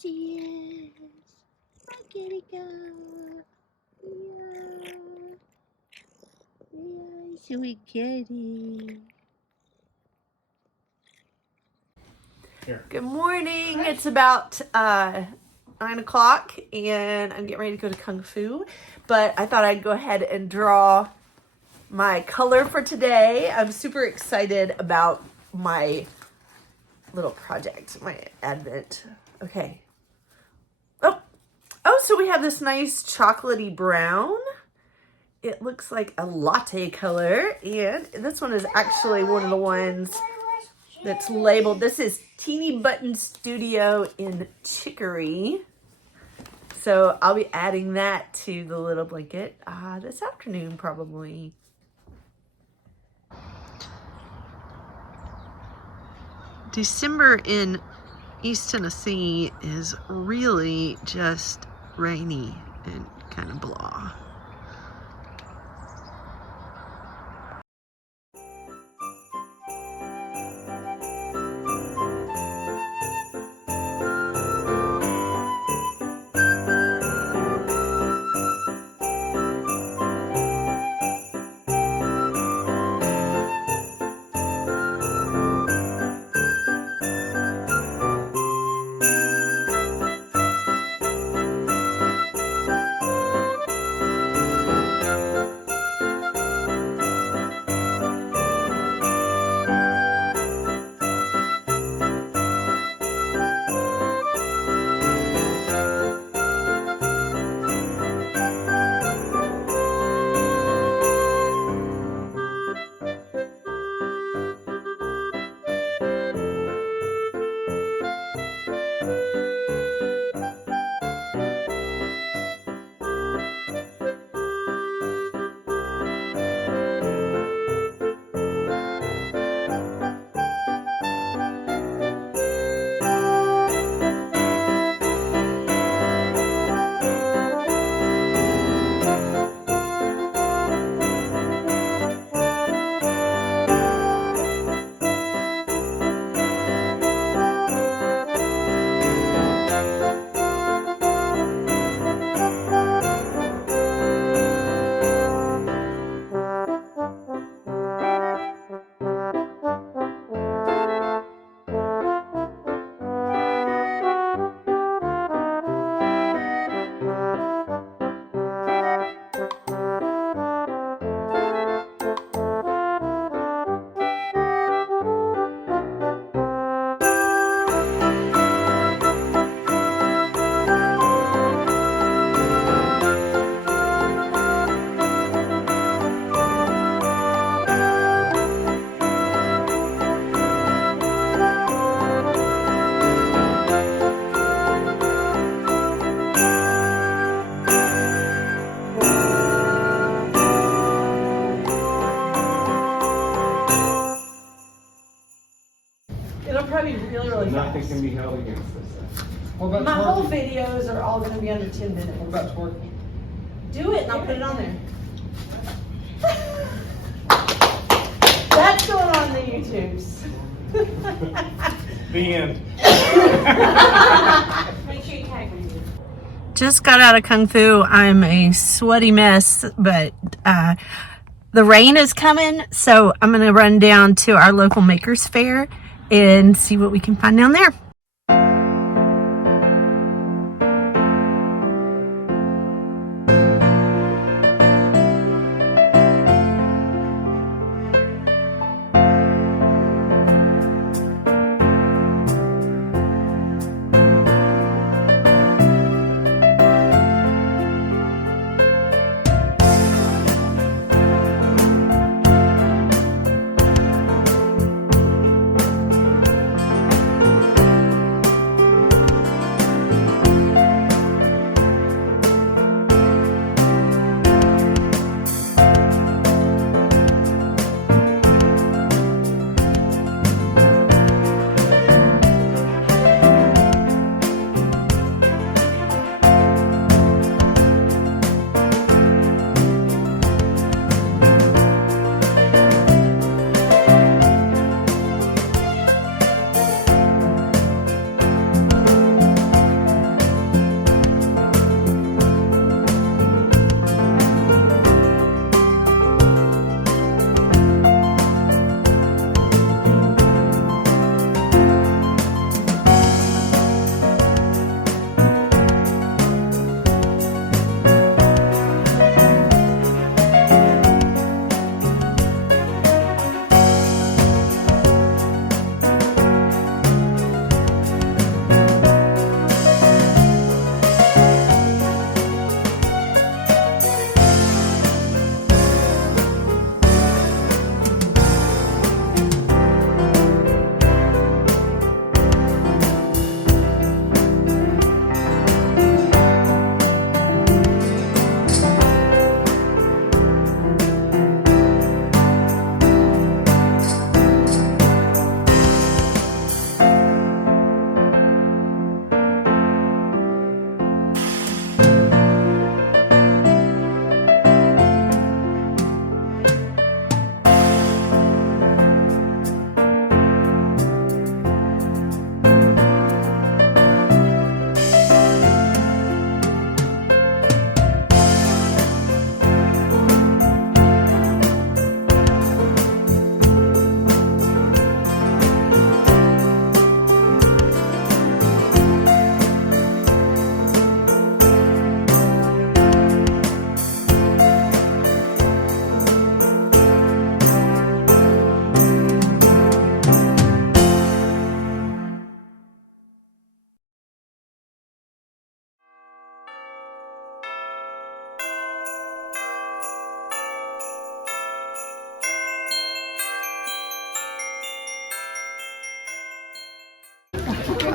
she is. My kitty girl. Yeah. Yeah, sweet kitty. Here. Good morning. It's about 9 o'clock and I'm getting ready to go to Kung Fu. But I thought I'd go ahead and draw my color for today. I'm super excited about my little project, my advent. Okay. Oh, so we have this nice chocolatey brown. It looks like a latte color, and this one is actually one of the ones that's labeled. This is Teeny Button Studio in Chicory. So I'll be adding that to the little blanket this afternoon probably. December in East Tennessee is really just rainy and kind of blah. It'll probably be really fast. Nothing can be held against this. What about my whole videos are all going to be under 10 minutes. What about twerking? Do it and I'll put it on there. That's going on the YouTubes. The end. Make sure you tag me. Just got out of Kung Fu. I'm a sweaty mess, but the rain is coming, so I'm going to run down to our local makers fair and see what we can find down there.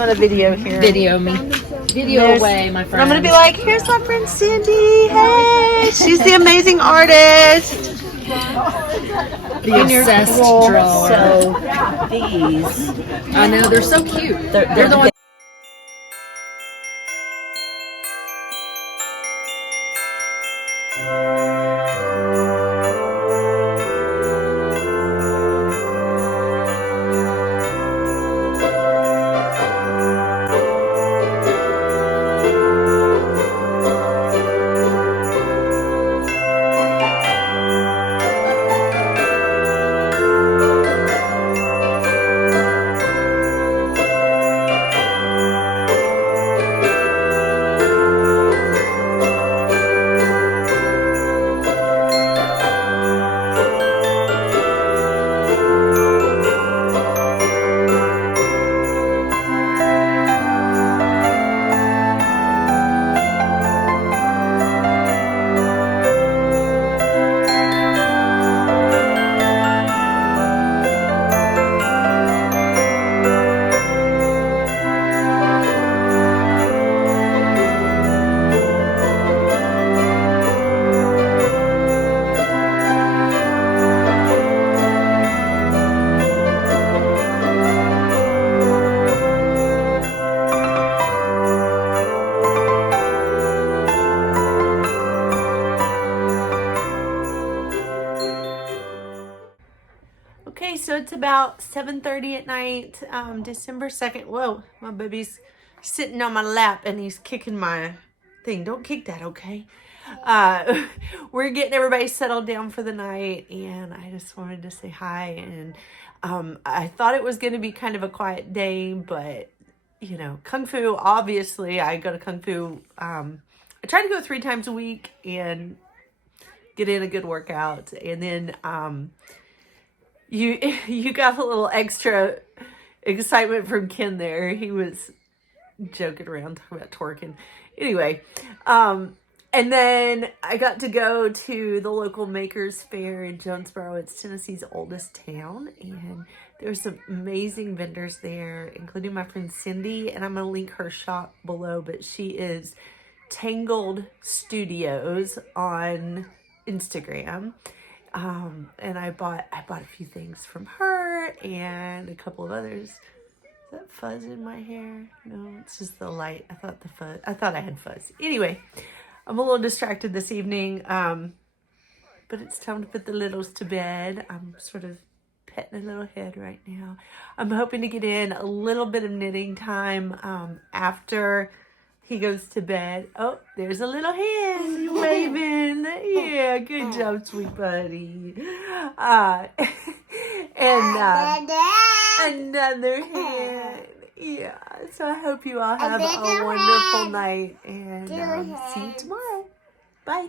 want to video here. Video me. Video There's- away, my And friend. I'm gonna be like, here's my friend Cindy. Hey, she's the amazing artist. the obsessed drawer. So these, I know, they're so cute. they're the ones. Okay, so it's about 7:30 at night, December 2nd. Whoa, my baby's sitting on my lap and he's kicking my thing. Don't kick that, okay? We're getting everybody settled down for the night, and I just wanted to say hi. And I thought it was going to be kind of a quiet day, but, you know, Kung Fu, obviously, I go to Kung Fu. I try to go 3 times a week and get in a good workout. And then you got a little extra excitement from Ken there. He was joking around talking about twerking. Anyway, and then I got to go to the local Makers Fair in Jonesboro. It's Tennessee's oldest town, and there's some amazing vendors there, including my friend Cindy, and I'm going to link her shop below, but she is Tangled Studios on Instagram. And I bought a few things from her and a couple of others. Is that fuzz in my hair? No, it's just the light. I thought I had fuzz. Anyway, I'm a little distracted this evening. But it's time to put the littles to bed. I'm sort of petting a little head right now. I'm hoping to get in a little bit of knitting time after he goes to bed. Oh, there's a little hand waving. Yeah, good job, sweet buddy. And another hand. Yeah, so I hope you all have a wonderful night, and see you tomorrow. Bye.